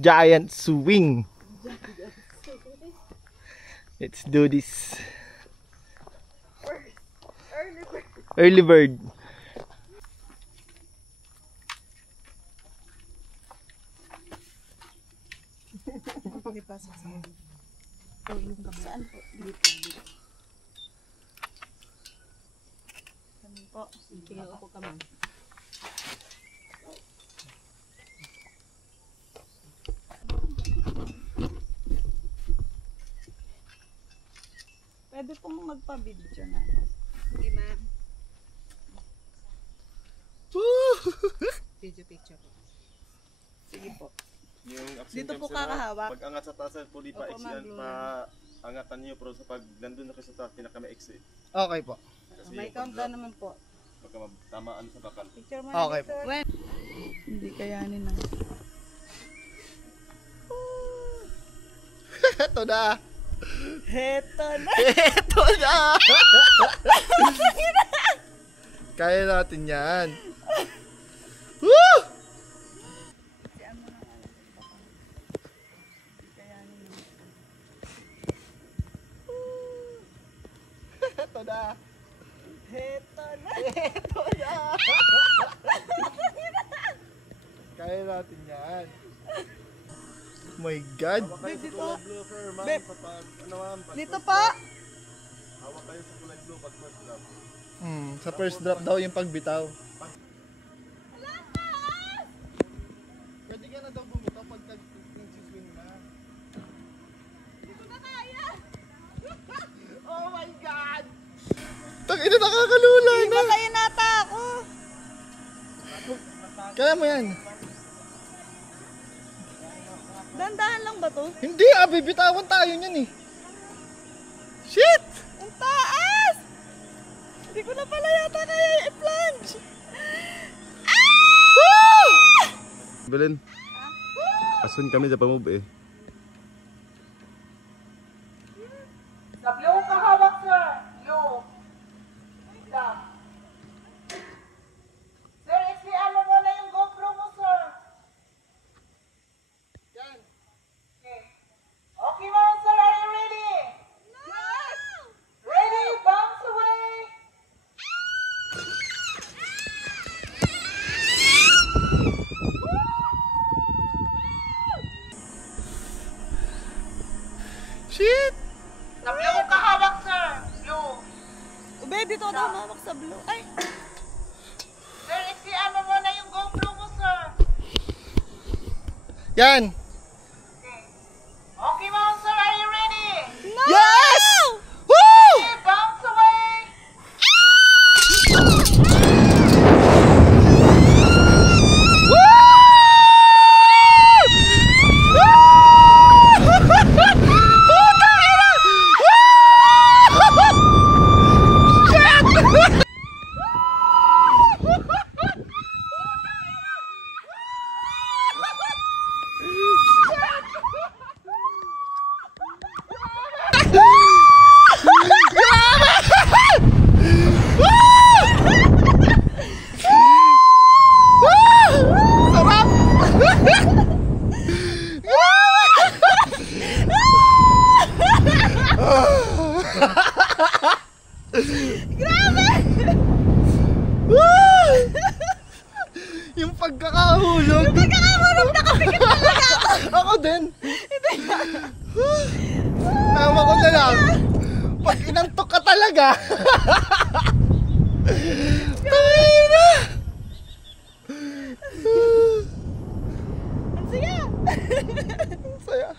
Giant swing. Let's do this. Early bird. Saan po? Dito. Kami po. Sige, upo ka man. Pwede pong magpa-video na. Sige, ma'am. Video picture po. Sige po. Dito po kakahawak. Pag-angat sa taas po, di pa angatan niyo, pero sa pag nandun na kayo sa taas, pinaka-maiksi. Okay po. May countdown naman po. Baka tamaan sa bakal. Picture mo Okay po. Hindi kayanin na. Ito na. Heto na. Ito na. Kaya natin yan. Woo! Ito na. Heto na. Ito na. Kaya natin yan. Oh my God. Dito. Babe. Dito pa. Hawak kayo sa kulay blue pag first drop. Sa first drop daw yung pagbitaw. Pwede ka na daw bumitaw pag nagsiswing na. Hindi ko na kaya. Oh my God! Tangina, nakakalula na. Hindi kayo nata ako. Kaya mo yan. Dandahan lang ba to? Hindi, bibitawan tayo niyan eh. Shit! Ang taas! Hindi ko na pala yata kaya i-plunge. Belen, asun kami sa pamove eh. Sa blue ka hawak, sir. Blue. Stop. Sir, ano mo na yung GoPro mo, sir. Yan. Okay. Okay, ma'am, sir. Are you ready? Yes! Ready? Bounce away! Shit! Sa blue ka hawak, sir. Blue. Ube, dito na humawak sa blue. Ay! Sir, ano mo na yung GoPro mo, sir. Yan! Okay, ma'am, sir. Are you ready? No! Yes! Woo! Okay, bounce away! Yung pagkakahulog. Yung pagkakahulog, nakapikit talaga ako. Ako din. Tama ko na lang. Pag inantok ka talaga. Tayo na. Ang saya. Ang saya.